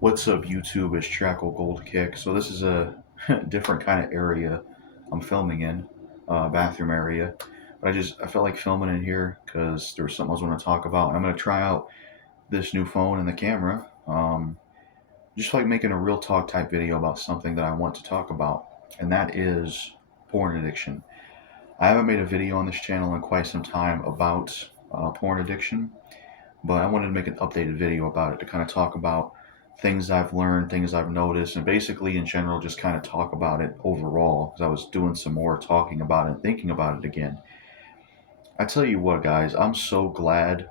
What's up, YouTube? It's JackalGoldKick. So this is a different kind of area I'm filming in, bathroom area. But I felt like filming in here because there was something I was going to talk about. And I'm going to try out this new phone and the camera. Just like making a real talk type video about something that I want to talk about, and that is porn addiction. I haven't made a video on this channel in quite some time about porn addiction, but I wanted to make an updated video about it to kind of talk about things I've learned, things I've noticed, and basically in general just kind of talk about it overall because I was doing some more talking about it and thinking about it again. I tell you what, guys, I'm so glad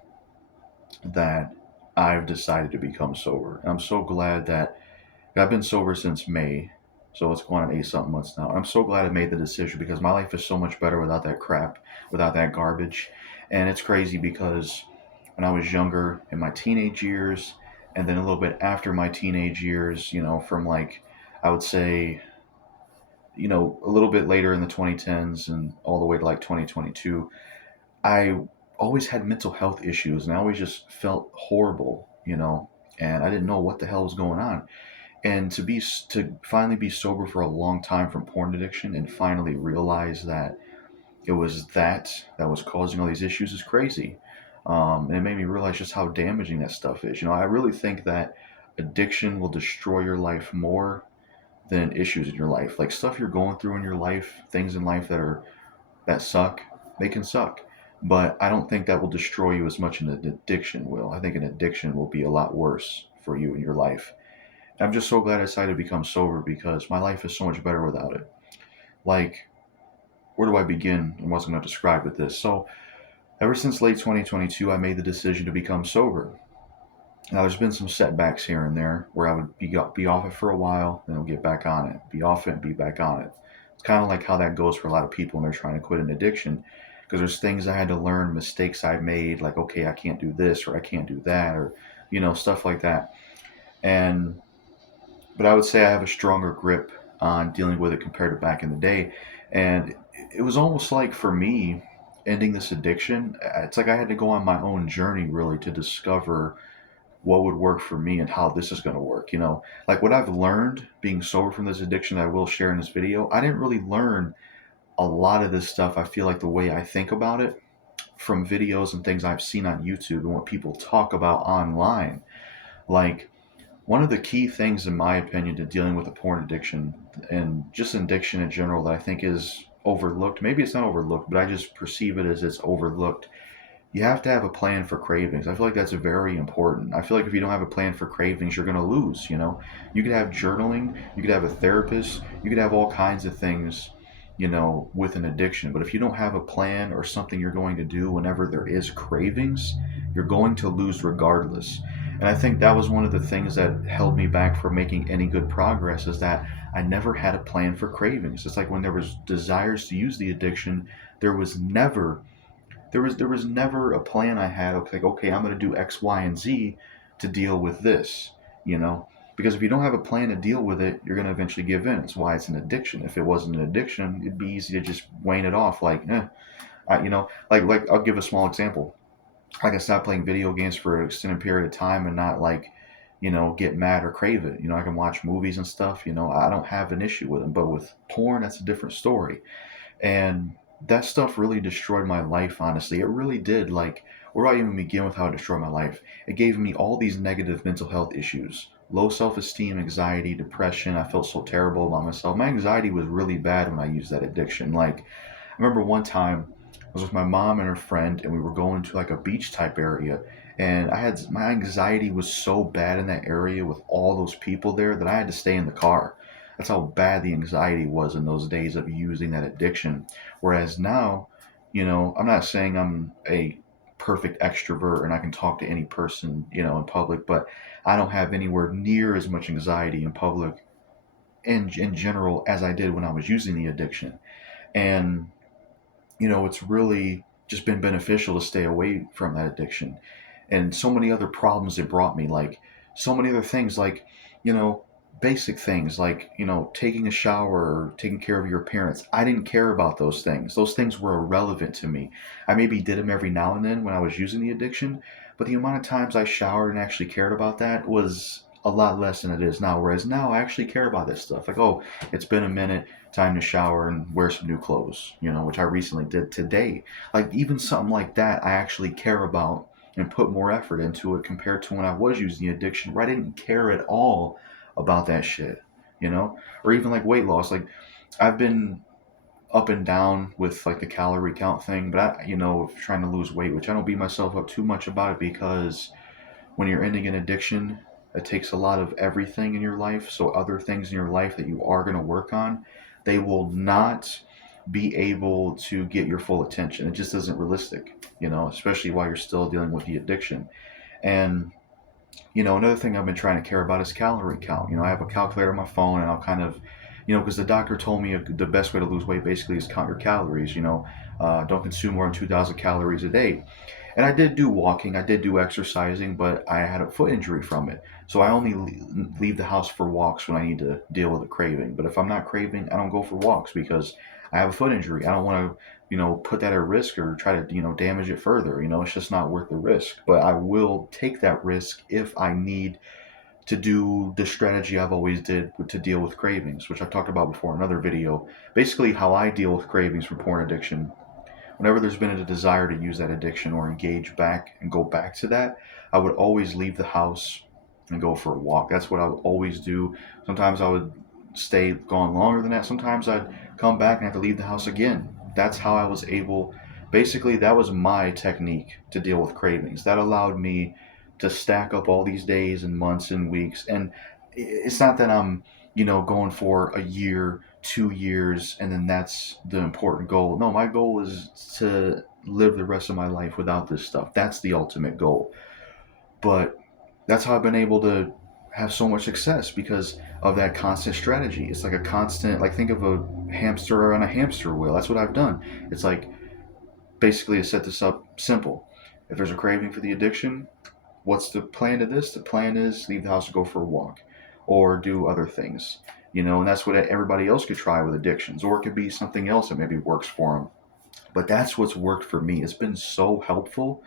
that I've decided to become sober. I'm so glad that I've been sober since May, so it's going on 8 something months now. I'm so glad I made the decision because my life is so much better without that crap, without that garbage. And it's crazy because when I was younger, in my teenage years, and then a little bit after my teenage years, from like, I would say, a little bit later in the 2010s and all the way to like 2022, I always had mental health issues and I always just felt horrible, and I didn't know what the hell was going on. And to finally be sober for a long time from porn addiction and finally realize that it was that was causing all these issues is crazy. And it made me realize just how damaging that stuff is. I really think that addiction will destroy your life more than issues in your life. Like stuff you're going through in your life, things in life that suck, they can suck. But I don't think that will destroy you as much as an addiction will. I think an addiction will be a lot worse for you in your life. I'm just so glad I decided to become sober because my life is so much better without it. Like, where do I begin and what's going to describe with this? So, ever since late 2022, I made the decision to become sober. Now, there's been some setbacks here and there where I would be off it for a while, then I'll get back on it, be off it, and be back on it. It's kind of like how that goes for a lot of people when they're trying to quit an addiction. Because there's things I had to learn, mistakes I made, like, okay, I can't do this or I can't do that, or, stuff like that. And but I would say I have a stronger grip on dealing with it compared to back in the day. And it was almost like for me, ending this addiction, it's like I had to go on my own journey really to discover what would work for me and how this is going to work. Like what I've learned being sober from this addiction that I will share in this video, I didn't really learn a lot of this stuff. I feel like the way I think about it from videos and things I've seen on YouTube and what people talk about online. Like, one of the key things, in my opinion, to dealing with a porn addiction and just addiction in general that I think is overlooked, maybe it's not overlooked, but I just perceive it as it's overlooked. You have to have a plan for cravings. I feel like that's very important. I feel like if you don't have a plan for cravings, you're going to lose. You could have journaling, you could have a therapist, you could have all kinds of things, with an addiction. But if you don't have a plan or something you're going to do whenever there is cravings, you're going to lose regardless. And I think that was one of the things that held me back from making any good progress is that I never had a plan for cravings. It's like when there was desires to use the addiction, there was never there was never a plan I had of like, okay, I'm going to do X, Y, and Z to deal with this, you know? Because if you don't have a plan to deal with it, you're going to eventually give in. It's why it's an addiction. If it wasn't an addiction, it'd be easy to just wane it off. Like, like I'll give a small example. Like I stopped playing video games for an extended period of time and not like, get mad or crave it. I can watch movies and stuff. I don't have an issue with them. But with porn, that's a different story. And that stuff really destroyed my life, honestly. It really did. Like, where do I even begin with how it destroyed my life? It gave me all these negative mental health issues: low self esteem, anxiety, depression. I felt so terrible about myself. My anxiety was really bad when I used that addiction. Like, I remember one time I was with my mom and her friend, and we were going to like a beach type area. And my anxiety was so bad in that area with all those people there that I had to stay in the car. That's how bad the anxiety was in those days of using that addiction. Whereas now, I'm not saying I'm a perfect extrovert and I can talk to any person, in public, but I don't have anywhere near as much anxiety in public in general as I did when I was using the addiction. And it's really just been beneficial to stay away from that addiction. And so many other problems it brought me, like so many other things, like, you know, basic things like, taking a shower or taking care of your parents. I didn't care about those things. Those things were irrelevant to me. I maybe did them every now and then when I was using the addiction, but the amount of times I showered and actually cared about that was a lot less than it is now. Whereas now I actually care about this stuff. Like, oh, it's been a minute, time to shower and wear some new clothes, which I recently did today. Like, even something like that, I actually care about and put more effort into it compared to when I was using the addiction, where I didn't care at all about that shit, or even like weight loss. Like, I've been up and down with like the calorie count thing, but trying to lose weight, which I don't beat myself up too much about it, because when you're ending an addiction, it takes a lot of everything in your life. So other things in your life that you are going to work on, they will not be able to get your full attention. It just isn't realistic, especially while you're still dealing with the addiction. And another thing I've been trying to care about is calorie count. I have a calculator on my phone, and I'll kind of, because the doctor told me the best way to lose weight basically is count your calories. Don't consume more than 2,000 calories a day. And I did do walking, I did do exercising, but I had a foot injury from it. So I only leave the house for walks when I need to deal with a craving. But if I'm not craving, I don't go for walks because I have a foot injury. I don't want to, put that at risk or try to, damage it further. It's just not worth the risk. But I will take that risk if I need to do the strategy I've always did to deal with cravings, which I've talked about before in another video. Basically, how I deal with cravings from porn addiction. Whenever there's been a desire to use that addiction or engage back and go back to that, I would always leave the house and go for a walk. That's what I would always do. Sometimes I would stay gone longer than that. Sometimes I'd come back and have to leave the house again. That's how I was able. Basically, that was my technique to deal with cravings. That allowed me to stack up all these days and months and weeks. And it's not that I'm, going for a year, 2 years, and then that's the important goal. No, my goal is to live the rest of my life without this stuff. That's the ultimate goal. But that's how I've been able to have so much success, because of that constant strategy. It's like a constant, like, think of a hamster on a hamster wheel. That's what I've done. It's like, basically, to set this up simple. If there's a craving for the addiction, what's the plan to this? The plan is leave the house and go for a walk or do other things, and that's what everybody else could try with addictions, or it could be something else that maybe works for them. But that's what's worked for me. It's been so helpful.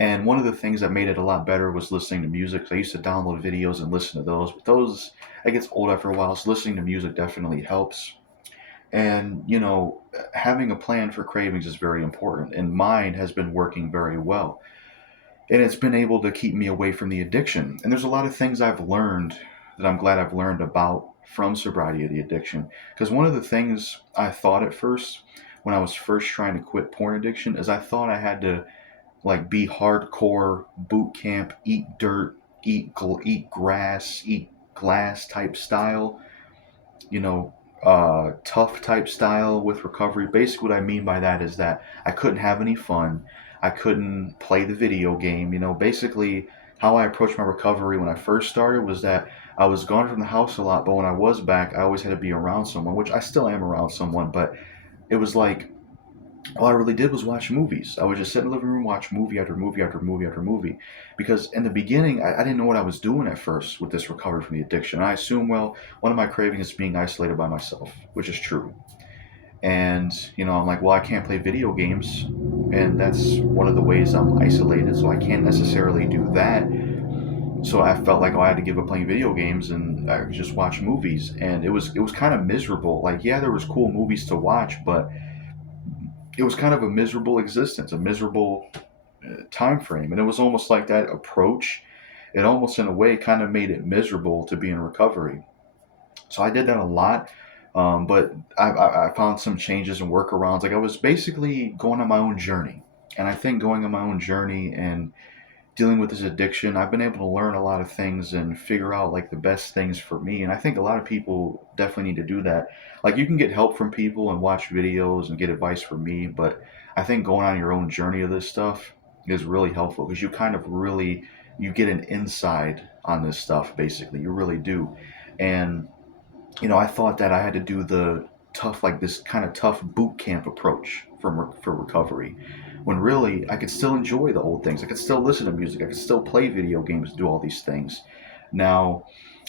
And one of the things that made it a lot better was listening to music. I used to download videos and listen to those, but those, it gets old after a while. So listening to music definitely helps. And, having a plan for cravings is very important. And mine has been working very well. And it's been able to keep me away from the addiction. And there's a lot of things I've learned that I'm glad I've learned about from sobriety of the addiction. Because one of the things I thought at first, when I was first trying to quit porn addiction, is I thought I had to like be hardcore boot camp, eat dirt, eat grass, eat glass type style, you know, tough type style with recovery. Basically, what I mean by that is that I couldn't have any fun. I couldn't play the video game. Basically, how I approached my recovery when I first started was that I was gone from the house a lot, but when I was back, I always had to be around someone, which I still am around someone, but it was like all I really did was watch movies. I would just sit in the living room, watch movie after movie after movie after movie. Because in the beginning, I didn't know what I was doing at first with this recovery from the addiction. I assumed, well, one of my cravings is being isolated by myself, which is true. And, I'm like, well, I can't play video games. And that's one of the ways I'm isolated, so I can't necessarily do that. So I felt like, oh, I had to give up playing video games and I just watch movies. And it was kind of miserable. Like, yeah, there was cool movies to watch, but it was kind of a miserable existence, a miserable time frame. And it was almost like that approach, it almost in a way kind of made it miserable to be in recovery. So I did that a lot. But I found some changes and workarounds. Like, I was basically going on my own journey. And I think going on my own journey and dealing with this addiction, I've been able to learn a lot of things and figure out like the best things for me. And I think a lot of people definitely need to do that. Like, you can get help from people and watch videos and get advice from me, but I think going on your own journey of this stuff is really helpful, because you kind of really, you get an inside on this stuff. Basically, you really do. And I thought that I had to do the tough, like this kind of tough boot camp approach for recovery, when really I could still enjoy the old things. I could still listen to music. I could still play video games, do all these things. Now,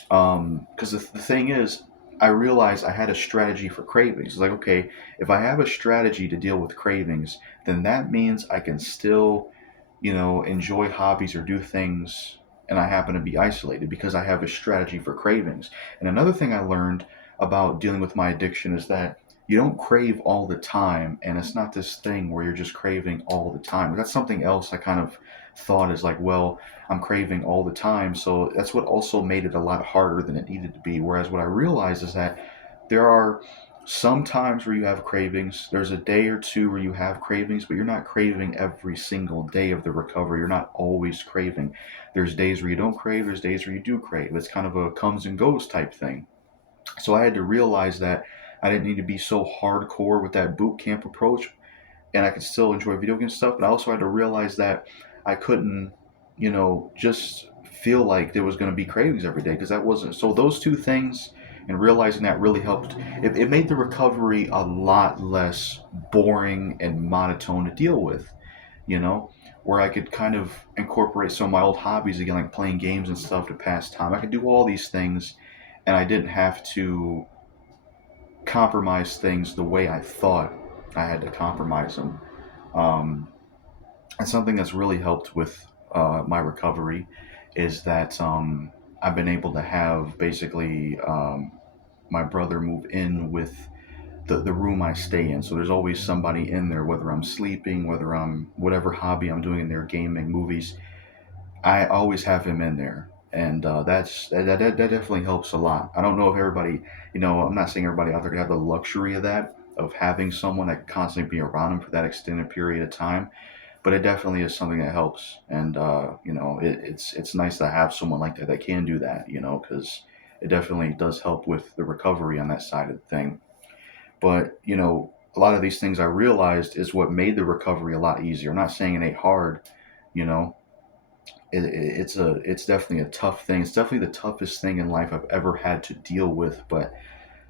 because the thing is, I realized I had a strategy for cravings. It's like, okay, if I have a strategy to deal with cravings, then that means I can still, enjoy hobbies or do things and I happen to be isolated because I have a strategy for cravings. And another thing I learned about dealing with my addiction is that you don't crave all the time, and it's not this thing where you're just craving all the time. That's something else I kind of thought is like, well, I'm craving all the time, so that's what also made it a lot harder than it needed to be. Whereas what I realized is that there are some times where you have cravings. There's a day or two where you have cravings, but you're not craving every single day of the recovery. You're not always craving. There's days where you don't crave, there's days where you do crave. It's kind of a comes and goes type thing. So I had to realize that I didn't need to be so hardcore with that boot camp approach, and I could still enjoy video game stuff. But I also had to realize that I couldn't, just feel like there was going to be cravings every day, because that wasn't. So those two things, and realizing that really helped. It made the recovery a lot less boring and monotone to deal with, you know, where I could kind of incorporate some of my old hobbies again, like playing games and stuff to pass time. I could do all these things, and I didn't have to compromise things the way I thought I had to compromise them. Um, and something that's really helped with my recovery is that I've been able to have basically my brother move in with the room I stay in. So there's always somebody in there, whether I'm sleeping, whether I'm whatever hobby I'm doing in there, gaming, movies. I always have him in there, and that definitely helps a lot. I don't know if everybody, I'm not saying everybody out there can have the luxury of that, of having someone that can constantly be around them for that extended period of time, but it definitely is something that helps. And it's nice to have someone like that that can do that, because it definitely does help with the recovery on that side of the thing. But a lot of these things I realized is what made the recovery a lot easier. I'm not saying it ain't hard, you know. It's definitely a tough thing. It's definitely the toughest thing in life I've ever had to deal with. But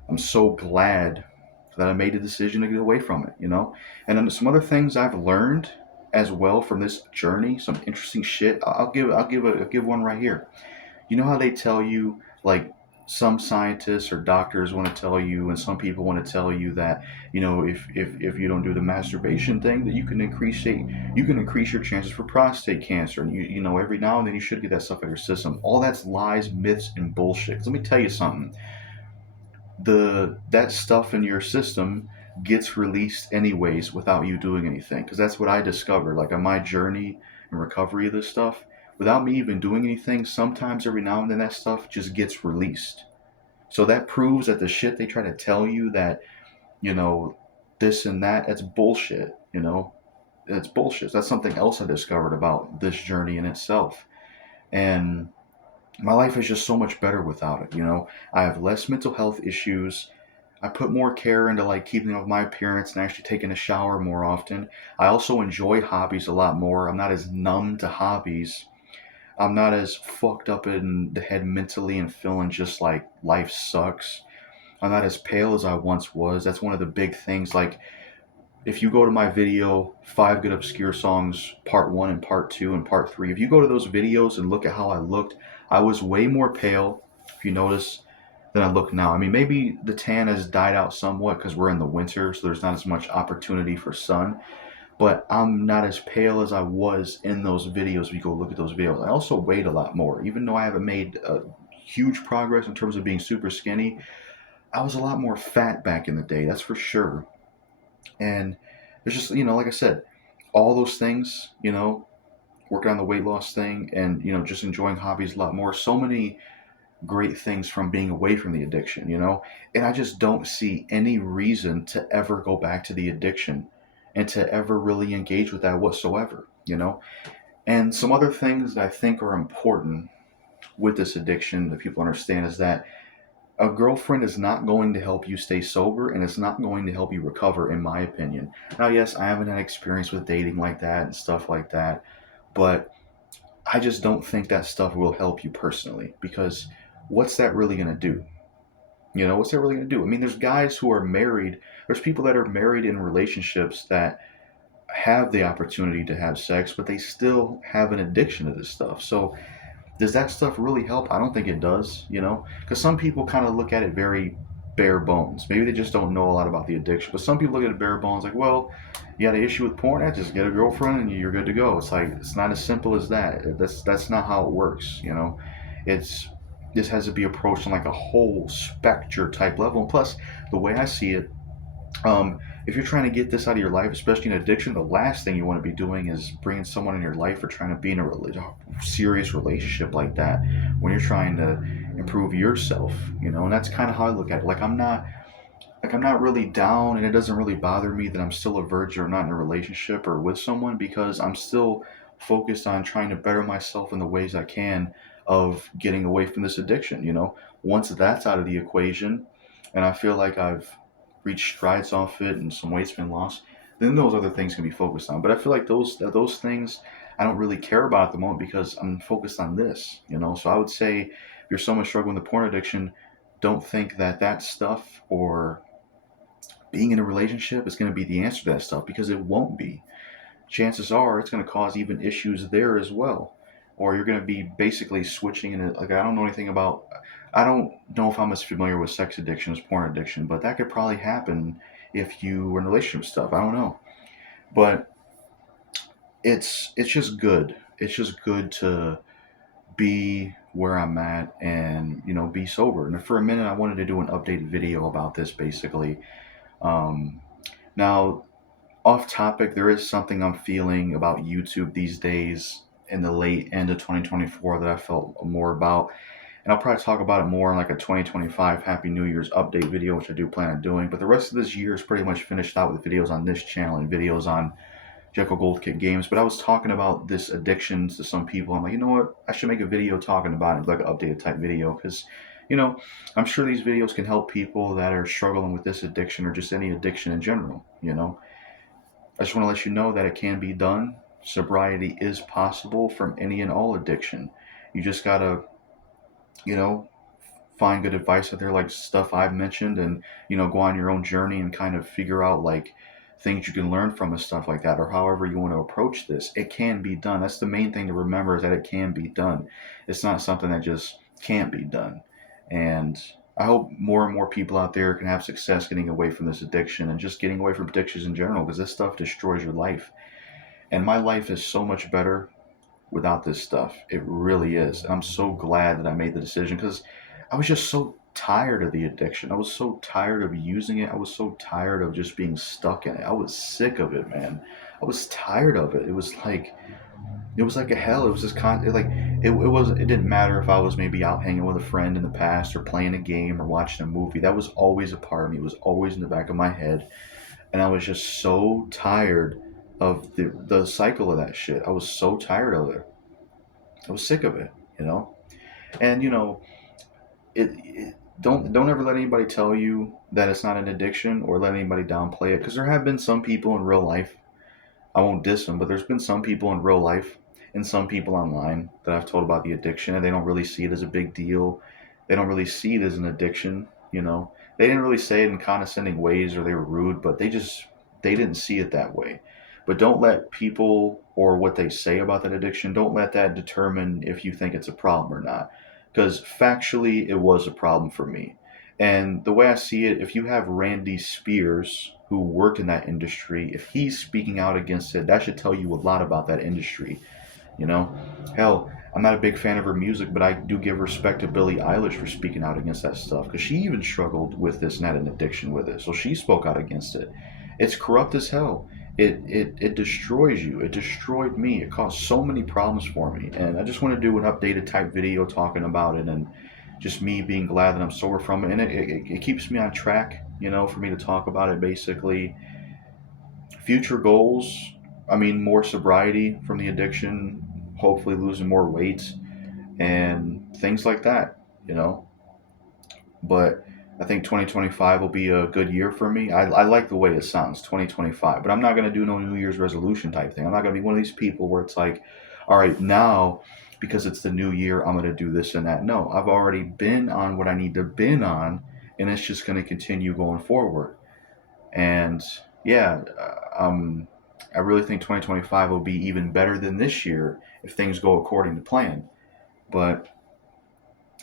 I'm so glad that I made the decision to get away from it. And then some other things I've learned as well from this journey. Some interesting shit. I'll give one right here. You know how they tell you, like, some scientists or doctors want to tell you, and some people want to tell you that, if you don't do the masturbation thing, that you can increase your chances for prostate cancer, and every now and then you should get that stuff out of your system. All that's lies, myths, and bullshit. 'Cause let me tell you something. That stuff in your system gets released anyways without you doing anything, because that's what I discovered, like, on my journey and recovery of this stuff. Without me even doing anything, sometimes every now and then that stuff just gets released. So that proves that the shit they try to tell you, that you know this and that, that's bullshit. It's bullshit. That's something else I discovered about this journey in itself. And my life is just so much better without it. I have less mental health issues. I put more care into, like, keeping up with my appearance and actually taking a shower more often. I also enjoy hobbies a lot more. I'm not as numb to hobbies. I'm not as fucked up in the head mentally and feeling just like life sucks. I'm not as pale as I once was. That's one of the big things. Like, if you go to my video, Five Good Obscure Songs, Part 1 and Part 2 and Part 3, if you go to those videos and look at how I looked, I was way more pale, if you notice, than I look now. I mean, maybe the tan has died out somewhat because we're in the winter, so there's not as much opportunity for sun. But I'm not as pale as I was in those videos. If you go look at those videos, I also weighed a lot more. Even though I haven't made huge progress in terms of being super skinny, I was a lot more fat back in the day, that's for sure. And there's just, like I said, all those things, working on the weight loss thing, and, just enjoying hobbies a lot more. So many great things from being away from the addiction. And I just don't see any reason to ever go back to the addiction and to ever really engage with that whatsoever. And some other things that I think are important with this addiction that people understand is that a girlfriend is not going to help you stay sober, and it's not going to help you recover, in my opinion. Now, yes, I haven't had experience with dating like that and stuff like that, but I just don't think that stuff will help you personally, because what's that really going to do? What's that really going to do? I mean, there's guys who are married, there's people that are married in relationships that have the opportunity to have sex, but they still have an addiction to this stuff. So does that stuff really help? I don't think it does. Because some people kind of look at it very bare bones. Maybe they just don't know a lot about the addiction, but some people look at it bare bones like, well, You got an issue with porn? Just get a girlfriend and you're good to go. It's like it's not as simple as that. That's not how it works. You know, it's this has to be approached on like a whole spectrum type level. And plus, the way I see it, if you're trying to get this out of your life, especially in addiction, the last thing you want to be doing is bringing someone in your life or trying to be in a serious relationship like that when you're trying to improve yourself. You know, and that's kind of how I look at it. I'm not really down, and it doesn't really bother me that I'm still a virgin or not in a relationship or with someone because I'm still focused on trying to better myself in the ways I can of getting away from this addiction. You know, once that's out of the equation, and I feel like I've reached strides off it and some weight's been lost, then those other things can be focused on. But I feel like those things I don't really care about at the moment because I'm focused on this. You know, so I would say if you're someone struggling with porn addiction, don't think that that stuff or being in a relationship is going to be the answer to that stuff because it won't be. Chances are it's going to cause even issues there as well. Or you're going to be basically switching in it. Like, I don't know anything about, I don't know if I'm as familiar with sex addiction as porn addiction, but that could probably happen if you were in a relationship stuff. I don't know. But it's just good. It's just good to be where I'm at and, you know, be sober. And for a minute, I wanted to do an updated video about this basically. Um, Now, off topic, there is something I'm feeling about YouTube these days in the late end of 2024 that I felt more about. And I'll probably talk about it more in like a 2025 Happy New Year's update video, which I do plan on doing. But the rest of this year is pretty much finished out with videos on this channel and videos on JackalGoldKick games. But I was talking about this addiction to some people. I'm like, you know what? I should make a video talking about it, like an updated type video. Because, you know, I'm sure these videos can help people that are struggling with this addiction or just any addiction in general, you know. I just want to let you know that it can be done. Sobriety is possible from any and all addiction. You just gotta, you know, find good advice out there, like stuff I've mentioned, and go on your own journey and kind of figure out like things you can learn from and stuff like that, or however you want to approach this. It can be done. That's the main thing to remember is that it can be done. It's not something that just can't be done. And I hope more and more people out there can have success getting away from this addiction and just getting away from addictions in general because this stuff destroys your life. And my life is so much better without this stuff. It really is. And I'm so glad that I made the decision because I was just so tired of the addiction. I was so tired of using it. I was so tired of just being stuck in it. I was sick of it, man. I was tired of it. It was like a hell. It was just it didn't matter if I was maybe out hanging with a friend in the past or playing a game or watching a movie. That was always a part of me. It was always in the back of my head. And I was just so tired of the cycle of that shit. I was so tired of it. I was sick of it, you know. And it don't ever let anybody tell you that it's not an addiction or let anybody downplay it because there have been some people in real life. I won't diss them, but there's been some people in real life and some people online that I've told about the addiction and they don't really see it as a big deal. They don't really see it as an addiction, you know. They didn't really say it in condescending ways or they were rude, but they didn't see it that way. But don't let people or what they say about that addiction, don't let that determine if you think it's a problem or not. Because factually, it was a problem for me. And the way I see it, if you have Randy Spears, who worked in that industry, if he's speaking out against it, that should tell you a lot about that industry. You know, hell, I'm not a big fan of her music, but I do give respect to Billie Eilish for speaking out against that stuff because she even struggled with this and had an addiction with it. So she spoke out against it. It's corrupt as hell. It destroys you. It destroyed me. It caused so many problems for me. And I just want to do an updated type video talking about it and just me being glad that I'm sober from it. And it keeps me on track, for me to talk about it basically. Future goals, I mean, more sobriety from the addiction, hopefully losing more weight and things like that, you know. But I think 2025 will be a good year for me. I like the way it sounds, 2025. But I'm not going to do no New Year's resolution type thing. I'm not going to be one of these people where it's like, all right, now because it's the new year, I'm going to do this and that. No, I've already been on what I need to been on, and it's just going to continue going forward. And yeah, I really think 2025 will be even better than this year if things go according to plan. But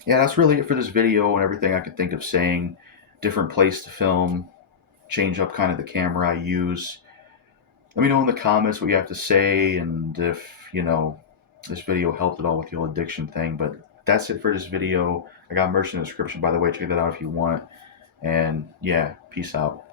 yeah, that's really it for this video and everything I could think of saying. Different place to film, change up kind of the camera I use. Let me know in the comments what you have to say, and if, this video helped at all with your addiction thing. But that's it for this video. I got merch in the description, by the way. Check that out if you want. And yeah, peace out.